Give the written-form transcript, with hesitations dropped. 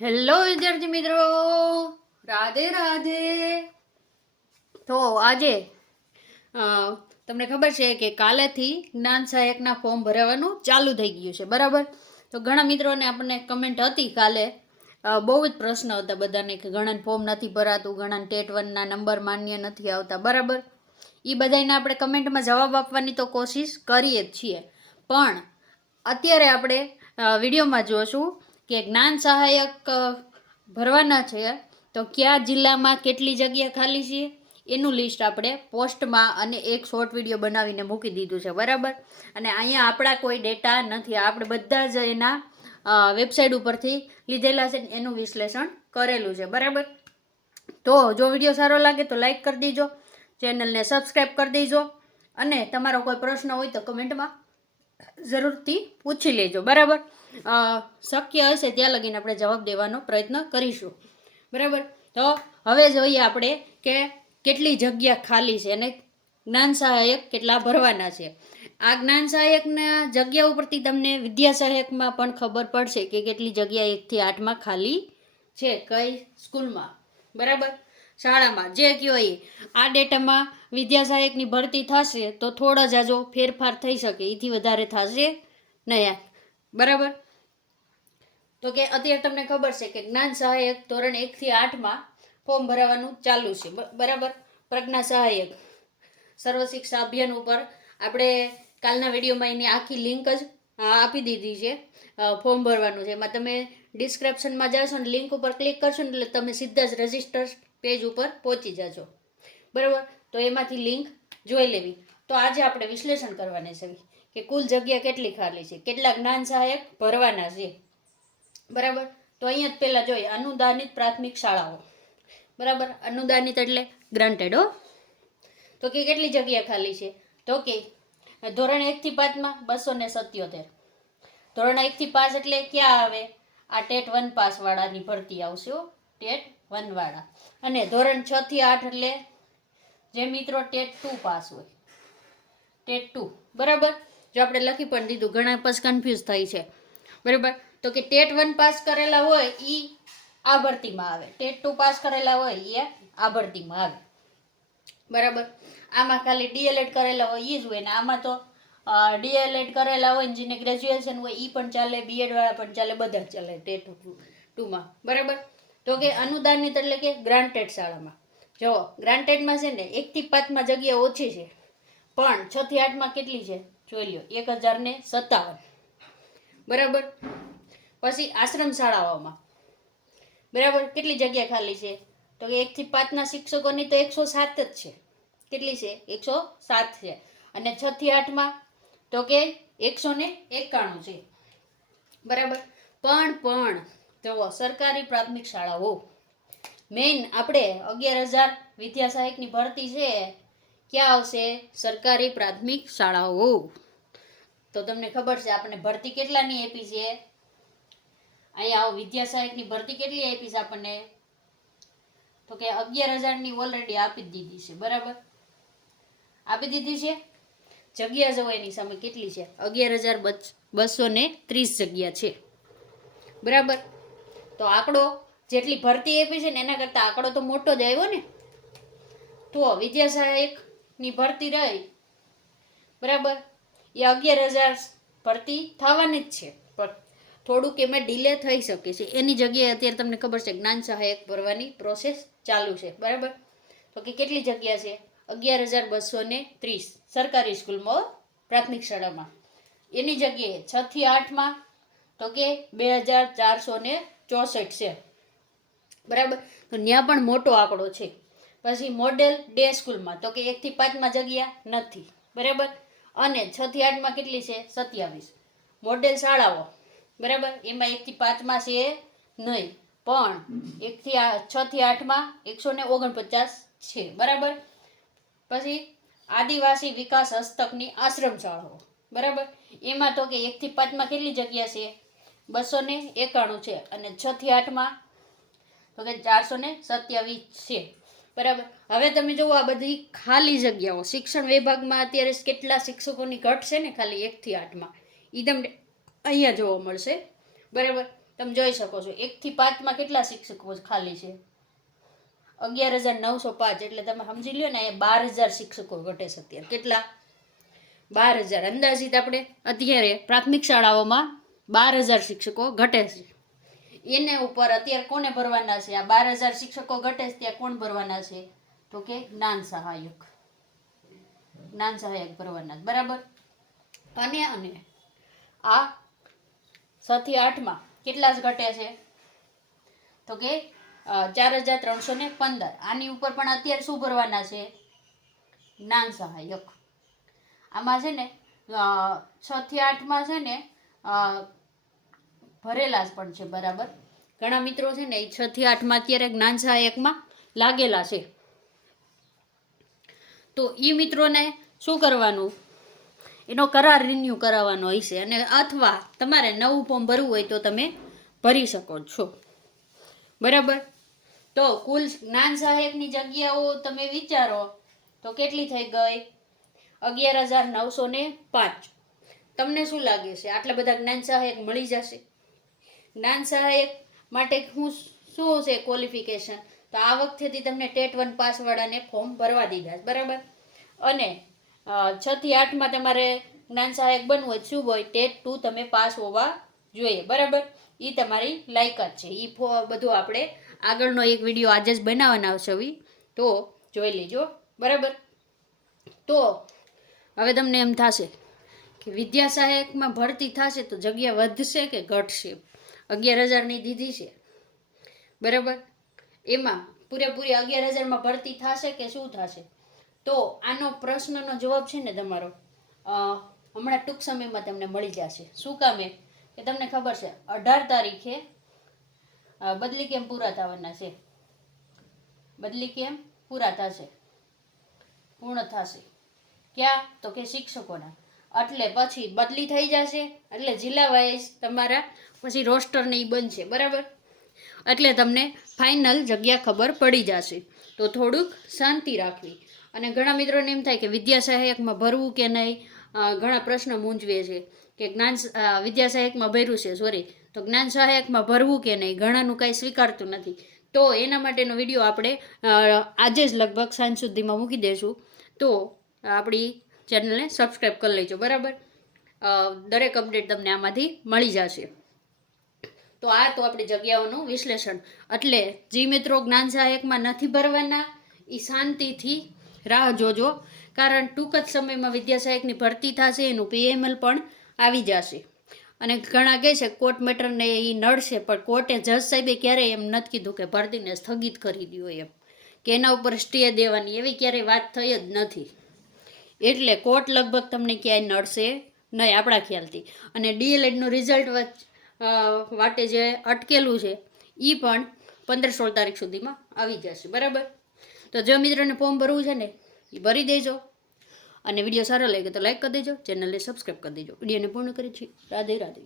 Hello વિદ્યાર્થી મિત્રો, રાધે રાધે. તો આજે તમને ખબર છે કે કાલેથી જ્ઞાન સહાયકના ફોર્મ ભરાવાનું ચાલુ થઈ ગયું છે, બરાબર. તો ઘણા મિત્રોને આપણને કમેન્ટ હતી કાલે, બહુ જ પ્રશ્ન હતા બધાને કે ઘણાને ફોર્મ નથી ભરાતું, ઘણાને ટેટ 1ના નંબર માન્ય નથી આવતા, બરાબર. એ બધાને આપણે કમેન્ટમાં જવાબ આપવાની તો કોશિશ કરીએ જ છીએ, પણ અત્યારે આપણે વિડીયોમાં જોશું કે જ્ઞાન સહાયક ભરવાના છે તો કયા જિલ્લામાં કેટલી જગ્યા ખાલી છે એનું લિસ્ટ આપણે પોસ્ટમાં અને એક શોર્ટ વિડીયો બનાવીને મૂકી દીધું છે, બરાબર. અને અહીંયા આપણા કોઈ ડેટા નથી, આપણે બધા જ એના વેબસાઇટ ઉપરથી લીધેલા છે, એનું વિશ્લેષણ કરેલું છે, બરાબર. તો જો વિડીયો સારો લાગે તો લાઈક કરી દેજો, ચેનલને સબસ્ક્રાઈબ કરી દેજો, અને તમારો કોઈ પ્રશ્ન હોય તો કમેન્ટમાં જરૂરથી પૂછી લેજો, બરાબર. શક્ય હશે ત્યાં લગીને આપણે જવાબ દેવાનો પ્રયત્ન કરીશું, બરાબર. તો હવે જોઈએ આપણે કે કેટલી જગ્યા ખાલી છે અને જ્ઞાન સહાયક કેટલા ભરવાના છે. આ જ્ઞાન સહાયકના જગ્યા ઉપરથી તમને વિદ્યા સહાયકમાં પણ ખબર પડશે કે કેટલી જગ્યા 1 થી 8માં ખાલી છે, કઈ સ્કૂલમાં, બરાબર, શાળામાં, જે કયો એ. આ ડેટામાં વિદ્યા સહાયકની ભરતી થશે તો થોડો જાજો ફેરફાર થઈ શકે, એથી વધારે થશે નહીં, બરાબર. તો કે અત્યારે તમને ખબર છે કે જ્ઞાન સહાયક ધોરણ 1 થી 8માં ફોર્મ ભરાવાનું ચાલુ છે, બરાબર. પ્રજ્ઞા સહાયક સર્વ શિક્ષા અભિયાન ઉપર આપણે કાલના વિડીયોમાં એની આખી લિંક જ આપી દીધી છે. ફોર્મ ભરવાનું છે, એમાં તમે ડિસ્ક્રિપ્શનમાં જશો ને લિંક ઉપર ક્લિક કરશો ને એટલે તમે સીધા જ રજિસ્ટર પેજ ઉપર પહોંચી જશો, બરાબર. તો એમાંથી લિંક જોઈ લેવી. તો આજે આપણે વિશ્લેષણ કરવાની છે કે કુલ જગ્યા કેટલી ખાલી છે, કેટલા જ્ઞાન સહાયક ભરવાના છે, બરાબર. તો અહીંયા જ પહેલાં જોઈએ અનુદાનિત પ્રાથમિક શાળાઓ, બરાબર. અનુદાનિત એટલે ગ્રાન્ટેડ હો. તો કે કેટલી જગ્યા ખાલી છે, તો કે ધોરણ 1 થી 5માં 277, ધોરણ 1 થી 5 એટલે ક્યાં આવે, આ ટેટ 1 પાસ વાળાની ભરતી આવશે, ટેટ 1 વાળા. અને ધોરણ 6 થી 8 એટલે જે મિત્રો ટેટ 2 પાસ હોય, ટેટ 2, બરાબર. જો આપણે લખી પણ દીધું, ઘણા પછી કન્ફ્યુઝ થાય છે, બરાબર. તો કે ટેટ 1 પાસ કરેલા હોય એ આ ભરતીમાં આવે, ટેટ 2 પાસ કરેલા હોય એ આ ભરતીમાં આવે, બરાબર. આમાં ખાલી ડીએલએડ કરેલા હોય એ જ હોય ને, આમાં તો ડીએલએડ કરેલા હોય ને જેને ગ્રેજ્યુએશન હોય એ પણ ચાલે, બીએડ વાળા પણ ચાલે, બધા જ ચાલે ટેટ 2માં, બરાબર. તો કે અનુદાનિત એટલે કે ગ્રાન્ટેડ શાળામાં, જો ગ્રાન્ટેડમાં છે ને 1 થી 5માં જગ્યા ઓછી છે, પણ 6 થી 8માં કેટલી છે જોઈ લ્યો, 1057, બરાબર. પછી આશ્રમ શાળાઓમાં, બરાબર, કેટલી જગ્યા ખાલી છે, તો કે 1 થી 5ના શિક્ષકોની તો 107 જ છે, કેટલી છે 107 છે. અને 6 થી 8માં તો કે 191 છે, બરાબર. પણ જુઓ સરકારી પ્રાથમિક શાળાઓ મેઇન આપણે 11,000 વિદ્યા સહાયકની ભરતી છે, ક્યાં આવશે, સરકારી પ્રાથમિક શાળાઓ. તો તમને ખબર છે આપણને ભરતી કેટલાની આપી છે, અહીંયા આવો વિદ્યા સહાયકની ભરતી કેટલી આપી છે આપણને, તો કે 11,000ની ઓલરેડી આપી દીધી છે, બરાબર, આપી દીધી છે. જગ્યા જો એની સામે કેટલી છે, 11,230 જગ્યા છે, બરાબર. તો આંકડો જેટલી ભરતી આપી છે ને એના કરતાં આંકડો તો મોટો જ આવ્યો ને. તો વિદ્યા સહાયકની ભરતી રહી, બરાબર, એ 11,000 ભરતી થવાની જ છે, પણ થોડુંક એમાં ડીલે થઈ શકે છે, એની જગ્યાએ અત્યારે તમને ખબર છે જ્ઞાન સહાયક ભરવાની પ્રોસેસ ચાલુ છે, બરાબર. તો કે કેટલી જગ્યા છે, 11,230 સરકારી સ્કૂલમાં પ્રાથમિક શાળામાં. એની જગ્યાએ 6 થી 8માં તો કે 2,464 છે, બરાબર. તો ત્યાં પણ મોટો આંકડો છે. પછી મોડેલ ડે સ્કૂલમાં તો કે 1 થી 5માં જગ્યા નથી, બરાબર. અને 6 થી 8માં કેટલી છે, 27. મોડેલ શાળાઓ, બરાબર, એમાં 1 થી 5માં છે નહીં, પણ 6 થી 8માં 149 છે, બરાબર. પછી આદિવાસી વિકાસ હસ્તકની આશ્રમ શાળાઓ, બરાબર, એમાં તો કે 1 થી 5માં કેટલી જગ્યા છે, 291 છે, અને 6 થી 8માં તો કે 427 છે, બરાબર. હવે તમે જુઓ આ બધી ખાલી જગ્યાઓ શિક્ષણ વિભાગમાં અત્યારે કેટલા શિક્ષકોની ઘટ છે ને ખાલી 1 થી 8માં, એ તમને અહીંયા જોવા મળશે, બરાબર. તમે જોઈ શકો છો 1 થી 5 કેટલા શિક્ષકો ખાલી છે? 11,905. એટલે તમે સમજી લ્યો ને, અહીંયા 12,000 શિક્ષકો ઘટે છે અત્યારે. કેટલા? 12,000. અંદાજિત આપણે અત્યારે પ્રાથમિક શાળાઓમાં 12,000 શિક્ષકો ઘટે છે. એને ઉપર અત્યારે કોને ભરવાના છે? આ 12,000 શિક્ષકો ઘટે છે ત્યાં કોણ ભરવાના છે? તો કે જ્ઞાન સહાયક. જ્ઞાન સહાયક ભરવાના, બરાબર. અને આ 6 થી 8 કેટલા જ ઘટે છે? તો કે 4,315. આની ઉપર પણ અત્યારે શું ભરવાના છે? જ્ઞાન સહાયક. આમાં છે ને 6 થી 8 છે ને ભરેલા જ પણ છે, બરાબર. ઘણા મિત્રો છે ને એ 6 થી 8 અત્યારે જ્ઞાન સહાયકમાં લાગેલા છે. તો એ મિત્રોને શું કરવાનું? એનો કરાર રિન્યુ કરાવવાનો હોય છે, અને અથવા તમારે નવું ફોર્મ ભરવું હોય તો તમે ભરી શકો છો, બરાબર. તો કુલ જ્ઞાન સહાયકની જગ્યાઓ તમે વિચારો તો કેટલી થઈ ગઈ? 11,905. તમને શું લાગે છે આટલા બધા જ્ઞાન સહાયક મળી જશે? જ્ઞાન સહાયક માટે શું છે ક્વોલિફિકેશન? તો આ વખતેથી તમને ટેટ 1 પાસ વાળાને ફોર્મ ભરવા દીધા, બરાબર. અને 6 થી 8 તમારે જ્ઞાન સહાયક બનવું હોય શું હોય? ટેટ 2 તમે પાસ હોવા જોઈએ, બરાબર. એ તમારી લાયકાત છે. એ બધું આપણે આગળનો એક વિડીયો આજે જ બનાવવાના આવશે, તો જોઈ લેજો, બરાબર. તો હવે તમને એમ થશે કે વિદ્યા સહાયકમાં ભરતી થશે તો જગ્યા વધશે કે ઘટશે? 11,000ની દીધી છે, બરાબર. એમાં પૂરેપૂરી 11,000માં ભરતી થશે કે શું થશે? તો આનો પ્રશ્નનો જવાબ છે ને તમારો હમણાં ટૂંક સમયમાં તમને મળી જશે. શું કામે? કે તમને ખબર છે 18 તારીખે બદલી કેમ પૂરા થવાના છે. બદલી કેમ પૂરા થશે, પૂર્ણ થશે. ક્યાં? તો કે શિક્ષકોના. એટલે પછી બદલી થઈ જશે, એટલે જિલ્લા વાઇઝ તમારા પછી રોસ્ટર ને એ બનશે, બરાબર. એટલે તમને ફાઇનલ જગ્યા ખબર પડી જશે. તો થોડુંક શાંતિ રાખવી. અને ઘણા મિત્રોને એમ થાય કે વિદ્યા સહાયકમાં ભરવું કે નહીં, ઘણા પ્રશ્ન મૂંઝવે છે કે વિદ્યા સહાયકમાં ભર્યું છે, તો જ્ઞાન સહાયકમાં ભરવું કે નહીં, ઘણાનું કાંઈ સ્વીકારતું નથી. તો એના માટેનો વિડીયો આપણે આજે જ લગભગ સાંજ સુધીમાં મૂકી દઈશું. તો આપણી ચેનલને સબસ્ક્રાઈબ કરી લેજો, બરાબર. દરેક અપડેટ તમને આમાંથી મળી જશે. તો આ તો આપણી જગ્યાઓનું વિશ્લેષણ. એટલે જે મિત્રો જ્ઞાન સહાયકમાં નથી ભરવાના એ શાંતિથી રાહ જોજો, કારણ ટૂંક જ સમયમાં વિદ્યા સહાયકની ભરતી થશે, એનું PML પણ આવી જશે. અને ઘણા કહે છે કોર્ટ મેટરને એ નડશે, પણ કોર્ટે જજ સાહેબે ક્યારેય એમ નથી કીધું કે ભરતીને સ્થગિત કરી દો, એમ કે એના ઉપર સ્ટે દેવાની એવી ક્યારેય વાત થઈ જ નથી. એટલે કોર્ટ લગભગ તમને ક્યાંય નડશે નહીં આપણા ખ્યાલથી. અને DLEDનું રિઝલ્ટ વાટે જે અટકેલું છે એ પણ 15-16 તારીખ સુધીમાં આવી જશે, બરાબર. તો જો મિત્રોને ફોર્મ ભરવું છે ને એ ભરી દેજો. અને વિડીયો સારો લાગે તો લાઈક કરી દેજો, ચેનલને સબસ્ક્રાઈબ કરી દેજો. વિડીયોને પૂર્ણ કરી છે. રાધે રાધે.